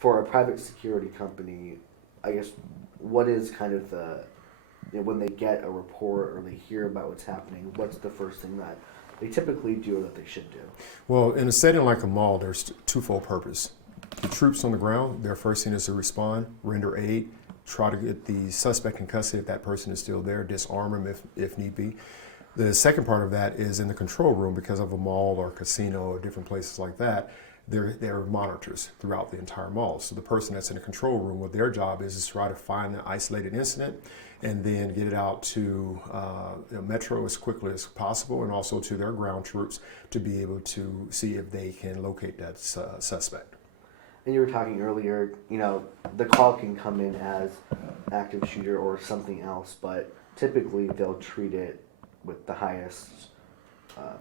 for a private security company, I guess, what is kind of the, when they get a report or they hear about what's happening, what's the first thing that they typically do or that they should do? Well, in a setting like a mall, there's twofold purpose. The troops on the ground, their first thing is to respond, render aid, try to get the suspect in custody if that person is still there, disarm him if need be. The second part of that is in the control room because of a mall or casino or different places like that. There are monitors throughout the entire mall. So the person that's in the control room, what their job is to try to find the isolated incident and then get it out to Metro as quickly as possible and also to their ground troops to be able to see if they can locate that suspect. And you were talking earlier, the call can come in as active shooter or something else, but typically they'll treat it with the highest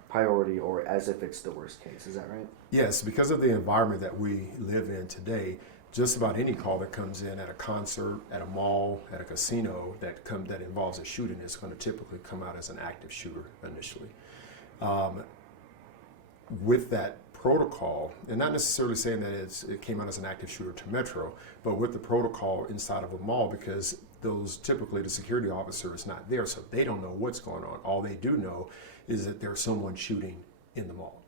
priority or as if it's the worst case. Is that right? Yes, because of the environment that we live in today, just about any call that comes in at a concert, at a mall, at a casino that involves a shooting is going to typically come out as an active shooter initially. With that protocol, and not necessarily saying that it came out as an active shooter to Metro, but with the protocol inside of a mall, because those typically the security officer is not there, so they don't know what's going on. All they do know is that there's someone shooting in the mall.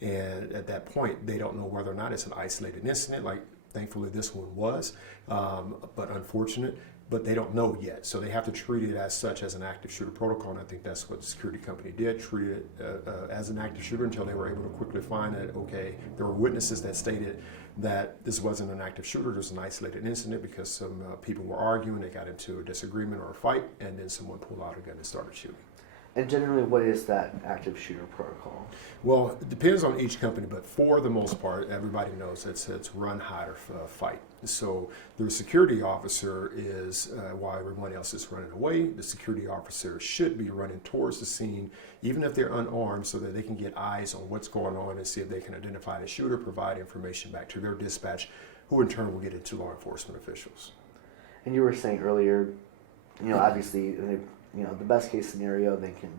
And at that point, they don't know whether or not it's an isolated incident, like thankfully this one was, but unfortunate, but they don't know yet. So they have to treat it as such as an active shooter protocol, and I think that's what the security company did, treat it as an active shooter until they were able to quickly find that, okay, there were witnesses that stated that this wasn't an active shooter, it was an isolated incident because some people were arguing, they got into a disagreement or a fight, and then someone pulled out a gun and started shooting. And generally, what is that active shooter protocol? Well, it depends on each company, but for the most part, everybody knows it's run, hide, or fight. So the security officer is, while everyone else is running away, the security officer should be running towards the scene, even if they're unarmed, so that they can get eyes on what's going on and see if they can identify the shooter, provide information back to their dispatch, who in turn will get it to law enforcement officials. And you were saying earlier, obviously, the best case scenario, they can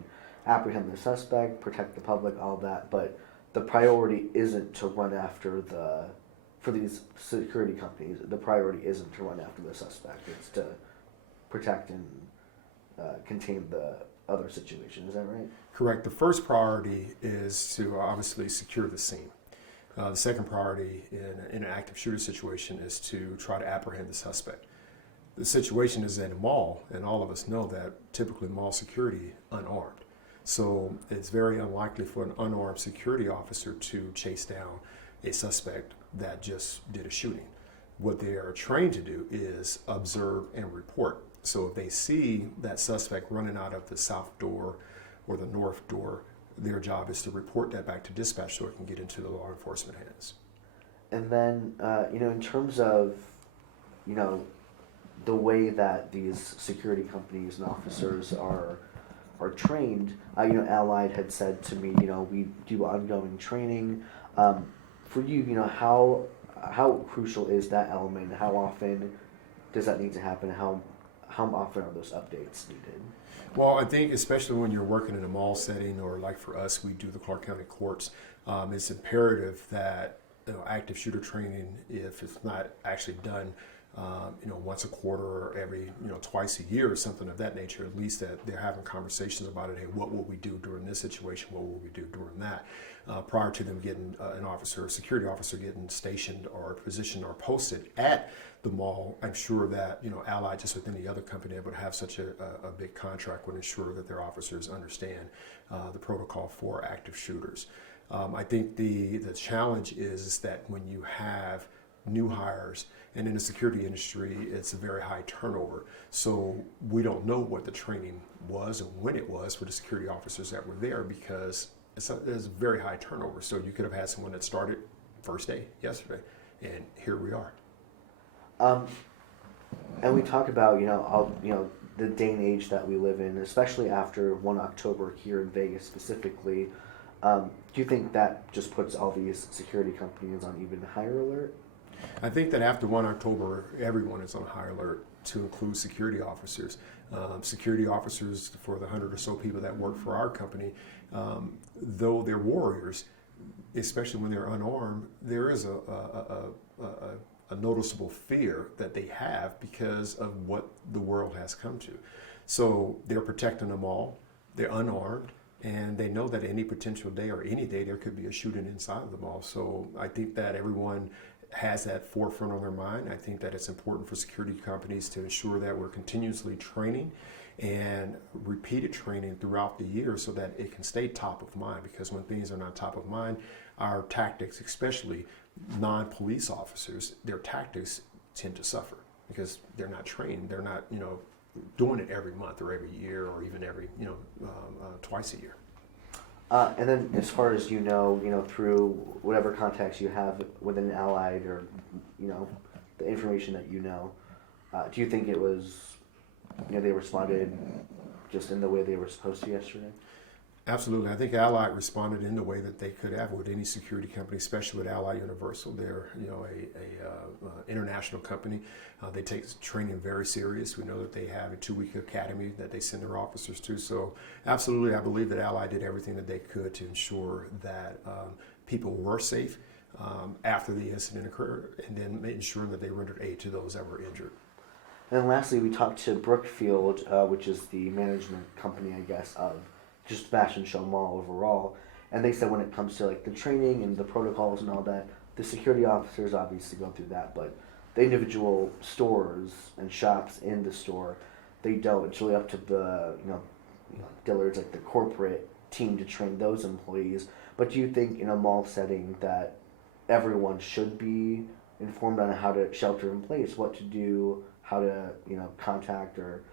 apprehend the suspect, protect the public, all of that, but the priority isn't to run after for these security companies, the priority isn't to run after the suspect, it's to protect and contain the other situation. Is that right? Correct. The first priority is to obviously secure the scene. The second priority in an active shooter situation is to try to apprehend the suspect. The situation is in a mall, and all of us know that typically mall security unarmed. So it's very unlikely for an unarmed security officer to chase down a suspect that just did a shooting. What they are trained to do is observe and report. So if they see that suspect running out of the south door or the north door, their job is to report that back to dispatch so it can get into the law enforcement hands. And then, in terms of, the way that these security companies and officers are trained, Allied had said to me, we do ongoing training. For you, how crucial is that element? How often does that need to happen? How often are those updates needed? Well, I think especially when you're working in a mall setting, or like for us, we do the Clark County courts, it's imperative that active shooter training, if it's not actually done once a quarter or every, twice a year or something of that nature, at least that they're having conversations about it. Hey, what will we do during this situation? What will we do during that? Prior to them getting a security officer getting stationed or positioned or posted at the mall, I'm sure that, Allied, just with any other company that would have such a big contract, would ensure that their officers understand the protocol for active shooters. I think the challenge is that when you have new hires, and in the security industry, it's a very high turnover. So we don't know what the training was and when it was for the security officers that were there, because there's a very high turnover. So you could have had someone that started first day yesterday, and here we are. And we talk about, the day and age that we live in, especially after 1 October here in Vegas specifically. Do you think that just puts all these security companies on even higher alert? I think that after 1 October, everyone is on high alert, to include security officers. Security officers, for the 100 or so people that work for our company, though they're warriors, especially when they're unarmed, there is a a noticeable fear that they have because of what the world has come to. So they're protecting them all. They're unarmed, and they know that any potential day or any day there could be a shooting inside of the mall. So I think that everyone has that forefront on their mind. I think that it's important for security companies to ensure that we're continuously training and repeated training throughout the year so that it can stay top of mind, because when things are not top of mind, our tactics, especially non-police officers, their tactics tend to suffer because they're not trained. They're not, doing it every month or every year or even every, twice a year. And then, as far as through whatever contacts you have within Allied, or the information that do you think it was, they responded just in the way they were supposed to yesterday? Absolutely. I think Allied responded in the way that they could have with any security company, especially with Allied Universal. They're, a international company. They take training very serious. We know that they have a 2-week academy that they send their officers to. So absolutely, I believe that Allied did everything that they could to ensure that people were safe after the incident occurred, and then making sure that they rendered aid to those that were injured. And then lastly, we talked to Brookfield, which is the management company, I guess, of just Fashion Show Mall overall. And they said when it comes to like the training and the protocols and all that, the security officers obviously go through that, but the individual stores and shops in the store, they don't. It's really up to the, Dillard's, like the corporate team, to train those employees. But do you think in a mall setting that everyone should be informed on how to shelter in place, what to do, how to, contact or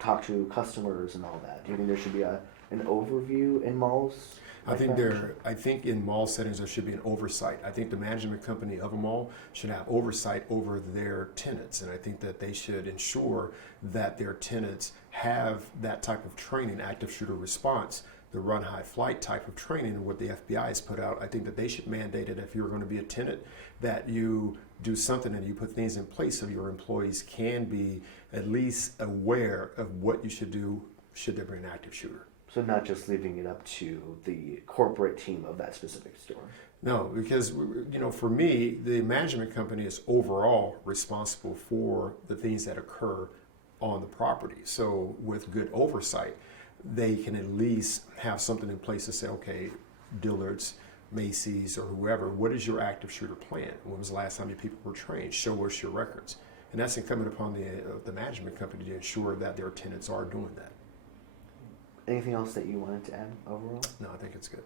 talk to customers and all that? Do you think there should be an overview in malls? I think in mall settings there should be an oversight. I think the management company of a mall should have oversight over their tenants, and I think that they should ensure that their tenants have that type of training, active shooter response, the run, hide, flight type of training, and what the FBI has put out. I think that they should mandate it if you're going to be a tenant, that you do something and you put things in place so your employees can be at least aware of what you should do should there be an active shooter. So not just leaving it up to the corporate team of that specific store. No, because for me, the management company is overall responsible for the things that occur on the property. So with good oversight, they can at least have something in place to say, okay, Dillard's, Macy's, or whoever, what is your active shooter plan? When was the last time your people were trained? Show us your records. And that's incumbent upon the management company to ensure that their tenants are doing that. Anything else that you wanted to add overall? No, I think it's good.